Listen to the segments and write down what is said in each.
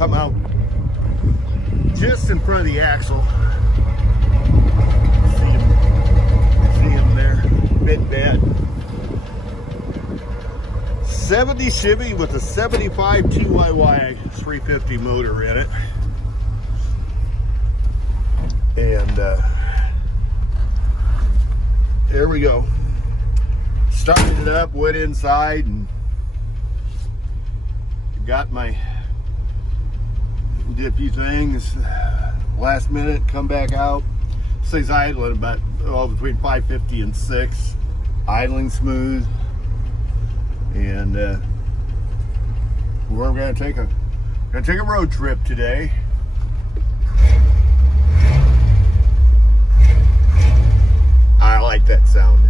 come out just in front of the axle. See him there, bit bad. 70 Chevy with a 75 TYY 350 motor in it. And there we go. Started it up, went inside, and did a few things. Last minute, come back out. This thing's idling about between 550 and 6, idling smooth. And we're gonna take a road trip today. I like that sound.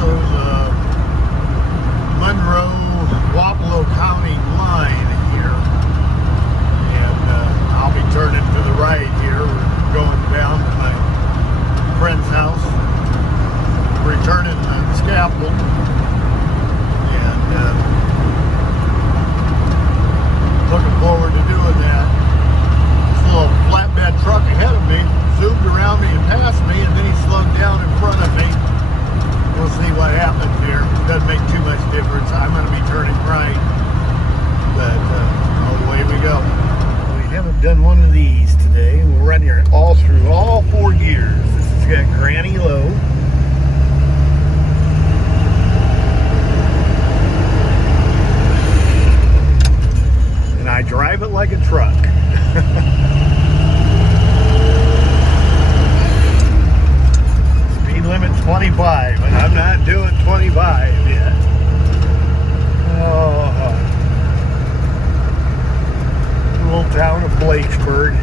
also the Monroe-Wapello County line here. And I'll be turning to the right here. We're going down to my friend's house, returning the scaffold. And looking forward to doing that. This little flatbed truck ahead of me zoomed around me and passed me, and then he slowed down in front of me. We'll see what happens here. Doesn't make too much difference. I'm going to be turning right, but away we go. We haven't done one of these today. We'll run here all through all 4 gears. This has got granny low. And I drive it like a truck. Limit's 25, and I'm not doing 25 yet. Oh, little town of Blakesburg.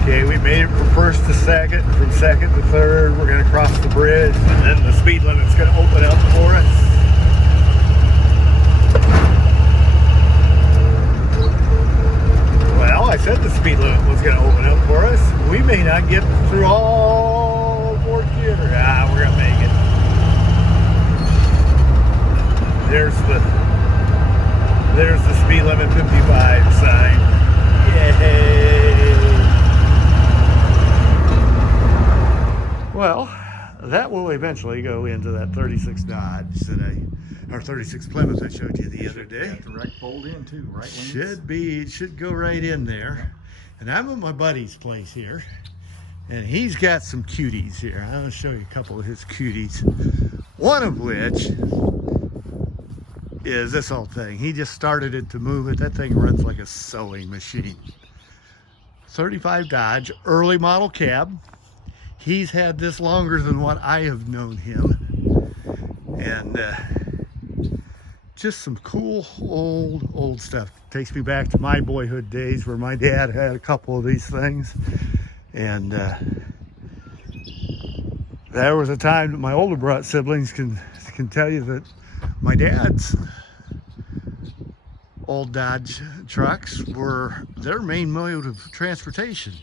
Okay, we made it from first to second, from second to third. We're going to cross the bridge, and then the speed limit's going to open up for us. Well, I said the speed limit was going to open up for us. We may not get through all 4 gears. We're going to make it. There's the speed limit 55 sign. Yay! Well, that will eventually go into that 36 Dodge or 36 Plymouth I showed you the other day. Got the right fold in too, right? Should go right in there. And I'm at my buddy's place here, and he's got some cuties here. I'm going to show you a couple of his cuties. One of which is this old thing. He just started it to move it. That thing runs like a sewing machine. 35 Dodge, early model cab. He's had this longer than what I have known him. And just some cool old stuff. Takes me back to my boyhood days where my dad had a couple of these things. And there was a time that my older siblings can tell you that my dad's old Dodge trucks were their main mode of transportation.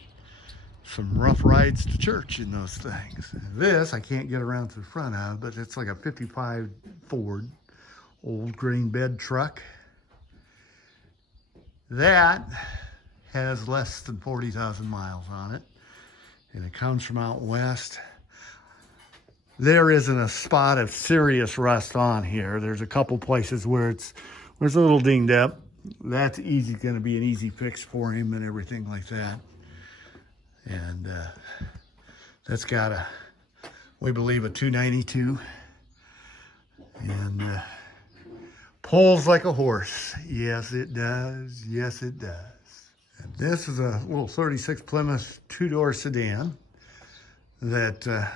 Some rough rides to church in those things. This I can't get around to the front of, but it's like a 55 Ford old grain bed truck. That has less than 40,000 miles on it, and it comes from out west. There isn't a spot of serious rust on here. There's a couple places where it's a little dinged up. That's going to be an easy fix for him and everything like that. And that's got we believe, a 292. And pulls like a horse. Yes, it does. Yes, it does. And this is a little 36 Plymouth 2-door sedan that the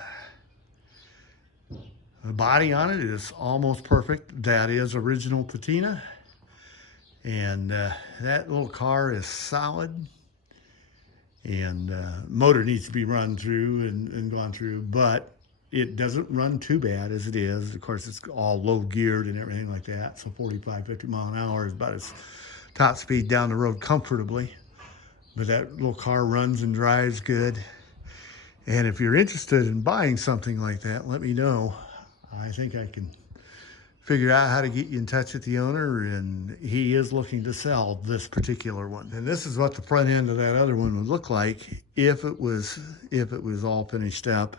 body on it is almost perfect. That is original patina. And that little car is solid. And motor needs to be run through and gone through, but it doesn't run too bad as it is. Of course, it's all low geared and everything like that. So 45, 50 mile an hour is about its top speed down the road comfortably. But that little car runs and drives good. And if you're interested in buying something like that, let me know. I think I can figure out how to get you in touch with the owner, and he is looking to sell this particular one. And this is what the front end of that other one would look like if it was all finished up.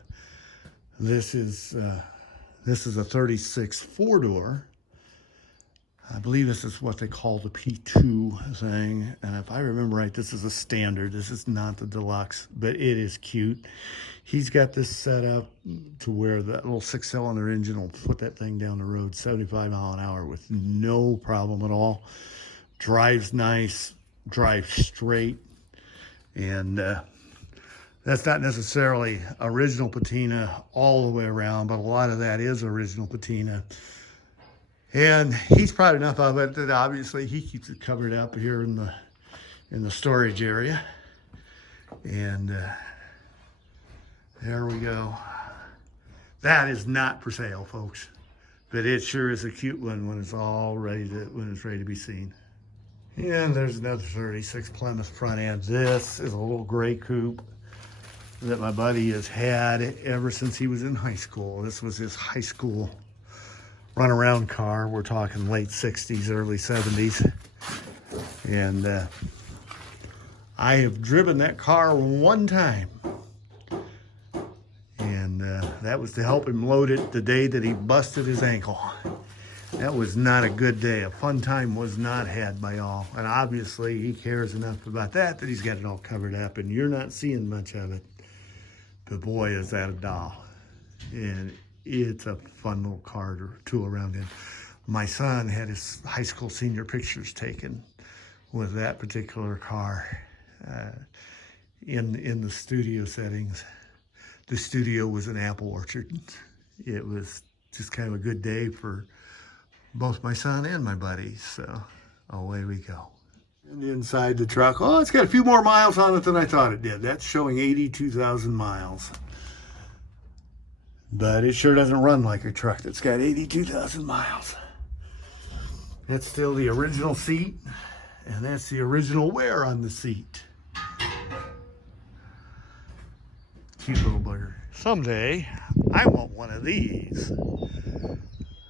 This is a 36 4-door. I believe this is what they call the P2 thing. And if I remember right, this is a standard. This is not the deluxe, but it is cute. He's got this set up to where that little 6-cylinder engine will put that thing down the road 75 mile an hour with no problem at all. Drives nice, drives straight. And that's not necessarily original patina all the way around, but a lot of that is original patina. And he's proud enough of it that obviously he keeps it covered up here in the storage area. And There we go. That is not for sale, folks, but it sure is a cute one when it's ready to be seen. And there's another 36 Plymouth front end. This is a little gray coupe that my buddy has had ever since he was in high school. This was his high school runaround car. We're talking late 60s, early 70s. And I have driven that car one time. And that was to help him load it the day that he busted his ankle. That was not a good day. A fun time was not had by all. And obviously he cares enough about that he's got it all covered up and you're not seeing much of it. But boy, is that a doll. And it's a fun little car to tool around in. My son had his high school senior pictures taken with that particular car in the studio settings. The studio was an apple orchard. It was just kind of a good day for both my son and my buddies, so away we go. And inside the truck, oh, it's got a few more miles on it than I thought it did. That's showing 82,000 miles. But it sure doesn't run like a truck that's got 82,000 miles. That's still the original seat, and that's the original wear on the seat. Cute little bugger. Someday, I want one of these.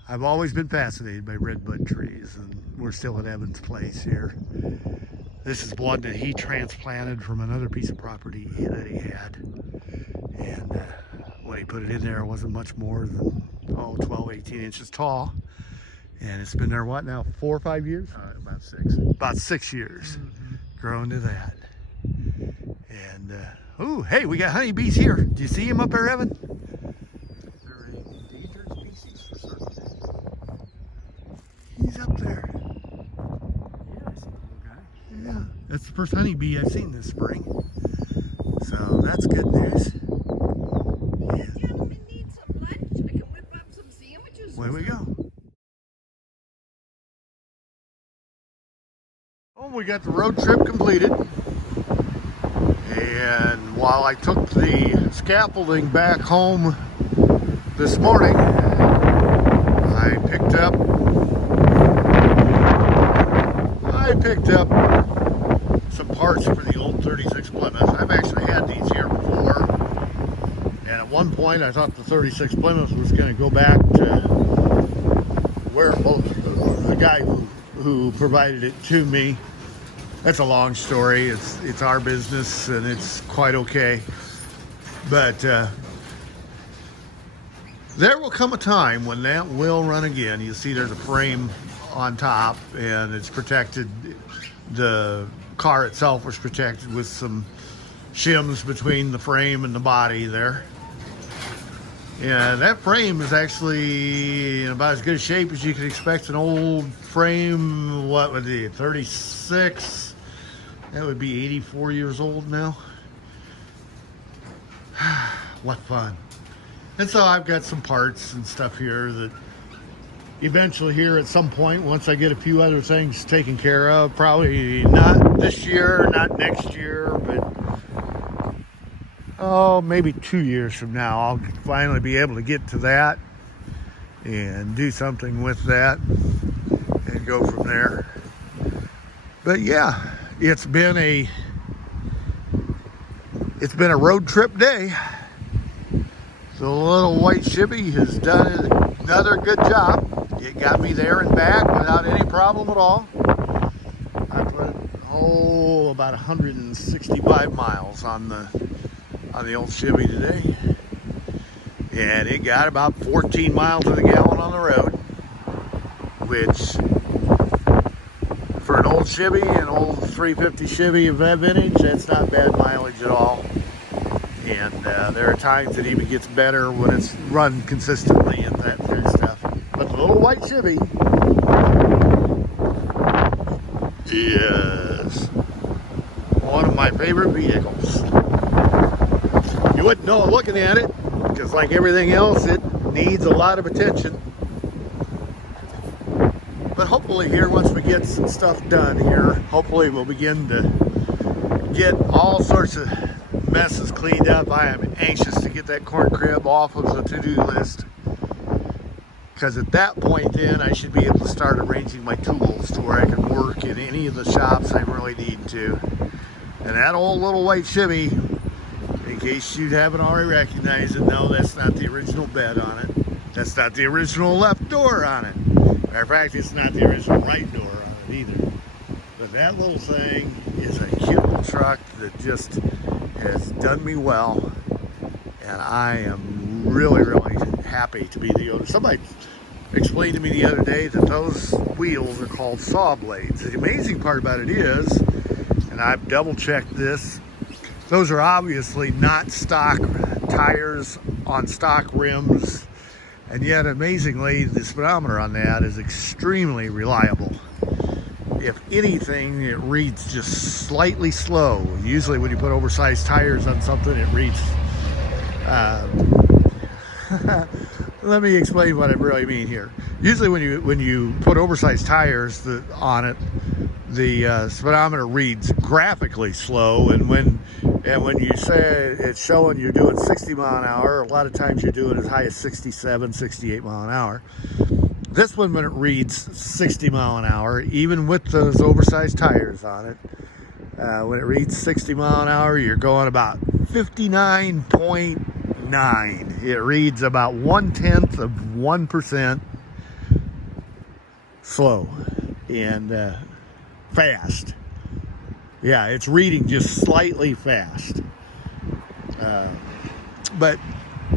I've always been fascinated by redbud trees, and we're still at Evans Place here. This is one that he transplanted from another piece of property that he had. And when he put it in there, it wasn't much more than, 12, 18 inches tall. And it's been there, what now, 4 or 5 years? About 6. About 6 years, grown to that. And, oh, hey, we got honeybees here. Do you see him up there, Evan? They're a endangered species for certain. He's up there. Yeah, I see the little guy. Yeah, that's the first honeybee I've seen this spring. So that's good news. Yeah. Gentlemen need some lunch. I can whip up some sandwiches. Away we go. Oh, we got the road trip completed. And while I took the scaffolding back home this morning, I picked up some parts for the old 36 Plymouth. I've actually had these here before, and at one point I thought the 36 Plymouth was going to go back to where the guy who provided it to me. That's a long story. It's our business, and it's quite okay. But there will come a time when that will run again. You see there's a frame on top, and it's protected. The car itself was protected with some shims between the frame and the body there. And that frame is actually in about as good a shape as you could expect an old frame. What would it be, 36? That would be 84 years old now. What fun. And so I've got some parts and stuff here that eventually here at some point, once I get a few other things taken care of, probably not this year, not next year, but maybe 2 years from now, I'll finally be able to get to that and do something with that and go from there. But yeah, it's been a road trip day. The little white Chevy has done another good job. It got me there and back without any problem at all. I put about 165 miles on the old Chevy today, and it got about 14 miles to the gallon on the road, which for an old Chevy, an old 350 Chevy of that vintage, that's not bad mileage at all. And there are times it even gets better when it's run consistently and that kind of stuff. But the little white Chevy is one of my favorite vehicles. You wouldn't know it looking at it, because like everything else, it needs a lot of attention. But hopefully here, once we get some stuff done here, hopefully we'll begin to get all sorts of mess is cleaned up, I am anxious to get that corn crib off of the to-do list. Because at that point then, I should be able to start arranging my tools to where I can work in any of the shops I really need to. And that old little white Chevy, in case you haven't already recognized it, no, that's not the original bed on it. That's not the original left door on it. Matter of fact, it's not the original right door on it either. But that little thing is a cute little truck that just has done me well. And I am really, really happy to be the owner. Somebody explained to me the other day that those wheels are called saw blades. The amazing part about it is, and I've double checked this, those are obviously not stock tires on stock rims, and yet amazingly the speedometer on that is extremely reliable. If anything, it reads just slightly slow. Usually when you put oversized tires on something, it reads let me explain what I really mean here. Usually when you put oversized tires on it, the speedometer reads graphically slow, and when you say it's showing you're doing 60 mile an hour, a lot of times you're doing as high as 67, 68 mile an hour. This one, when it reads 60 mile an hour, even with those oversized tires on it, when it reads 60 mile an hour, you're going about 59.9. It reads about 1/10 of 1% slow and fast. Yeah, it's reading just slightly fast. But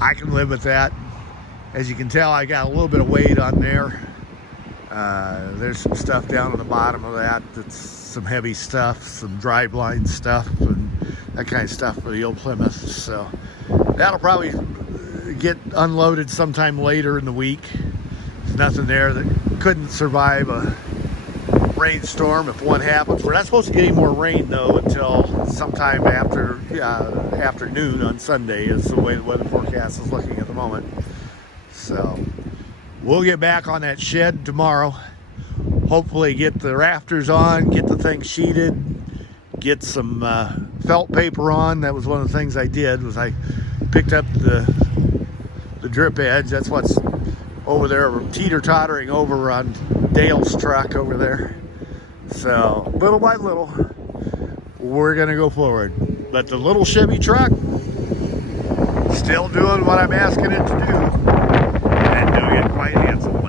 I can live with that. As you can tell, I got a little bit of weight on there. There's some stuff down on the bottom of that that's some heavy stuff, some driveline stuff, and that kind of stuff for the old Plymouth. So that'll probably get unloaded sometime later in the week. There's nothing there that couldn't survive a rainstorm if one happens. We're not supposed to get any more rain though until sometime after afternoon on Sunday is the way the weather forecast is looking at the moment. So we'll get back on that shed tomorrow. Hopefully get the rafters on, get the thing sheeted, get some felt paper on. That was one of the things I did, was I picked up the drip edge. That's what's over there teeter-tottering over on Dale's truck over there. So little by little, we're gonna go forward. But the little Chevy truck, still doing what I'm asking it to do, and doing it quite handsomely.